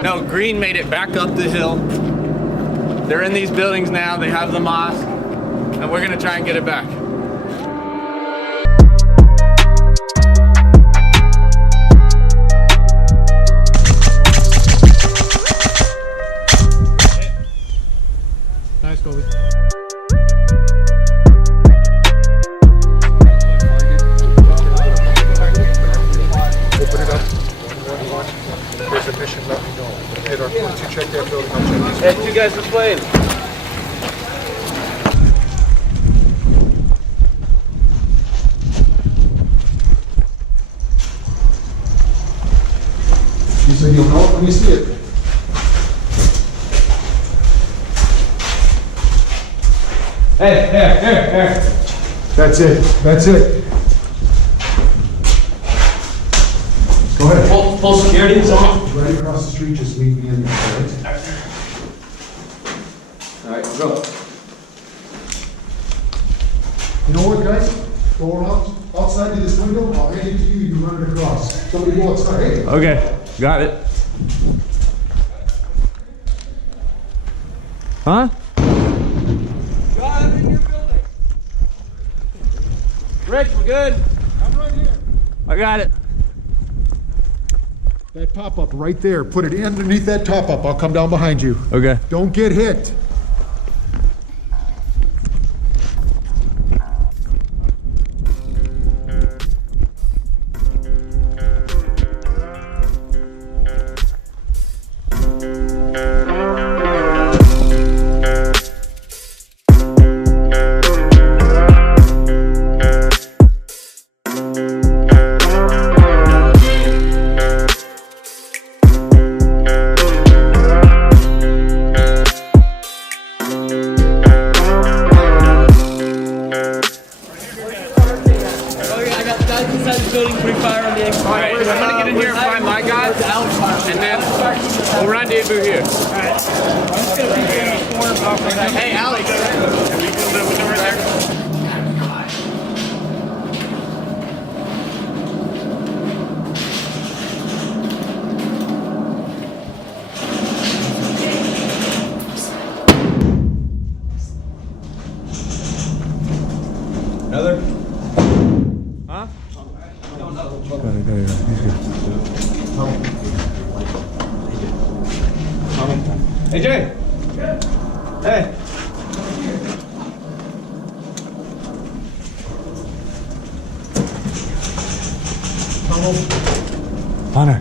No, green made it back up the hill. They're in these buildings now. They have the mosque, and we're gonna try and get it back. Nice, Colbey. Open it up. There's a mission, let me know. Once you check that building, I'll check this. Hey, you guys are playing. You said you'll know it when you see it. Hey, here. That's it. That's it. Go ahead. Full security, someone? Right across the street, just meet me in there, all right? All right, go. You know what, guys? Go around outside to this window. I'll hand it to you. You run it across. Somebody go outside. Hey. Okay, got it. Huh? Got it in your building. Rich, we're good. I'm right here. I got it. That pop-up right there. Put it underneath that top-up. I'll come down behind you. Okay. Don't get hit. And then we'll rendezvous here. Hey, Alex. Can we go to the window right there? Another? Huh? No. Hey, Jay. Hey. Hunter.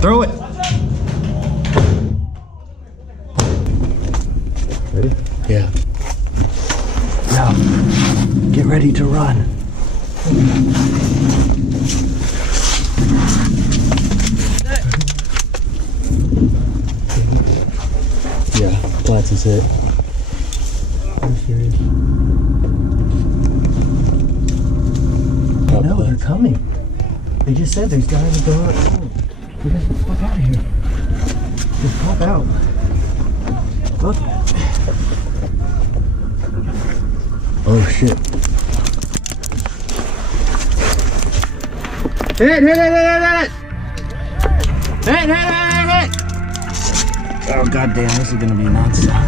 Throw it. Ready? Yeah. Now, get ready to run. Yeah, Beatz is it. Are you serious? No, they're coming. They just said there's guys at the door. We're gonna get the fuck out of here. Just pop out. Look. Oh shit. Hit! Oh goddamn, this is gonna be nonstop.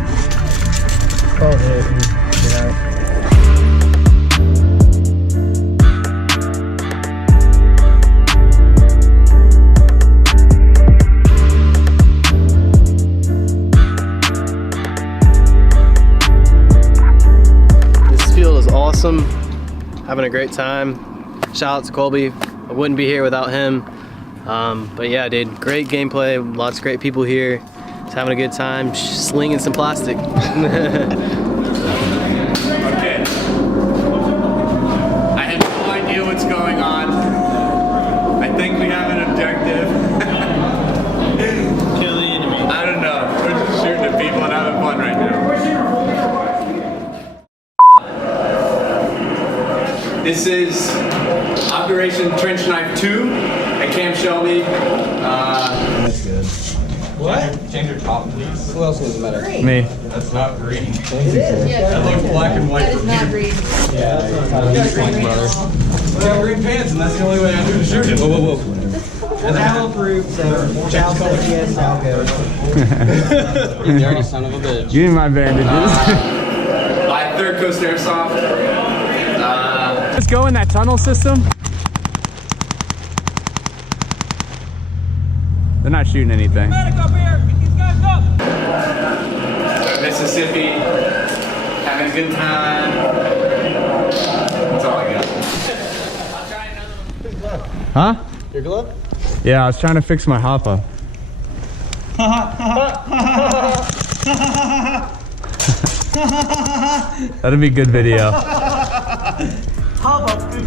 Oh, hit. Get out. Awesome, having a great time. Shout out to Colbey. I wouldn't be here without him. But yeah, dude, great gameplay. Lots of great people here. Just having a good time, slinging some plastic. Okay. I have no idea what's going on. I think we have an objective. Kill the enemy. I don't know. We're just shooting at people and having fun right now. This is Operation Trench Knife 2 at Camp Shelby. That's good. What? Change your top, please. Who else needs a medic? Me. That's not green. It is. That looks black and white. That is not green. Yeah, that's not green, brother. We got green pants, and that's the only way I do the shirt. Whoa, whoa, whoa. And that'll prove so. Yes, I'll go. You dirty son of a bitch. Give me my bandages. By Third Coast Airsoft. Let's go in that tunnel system. They're not shooting anything. Mississippi, having a good time. That's all I got. Huh? Your glove? Yeah, I was trying to fix my HopUp. That'd be a good video. HopUp, good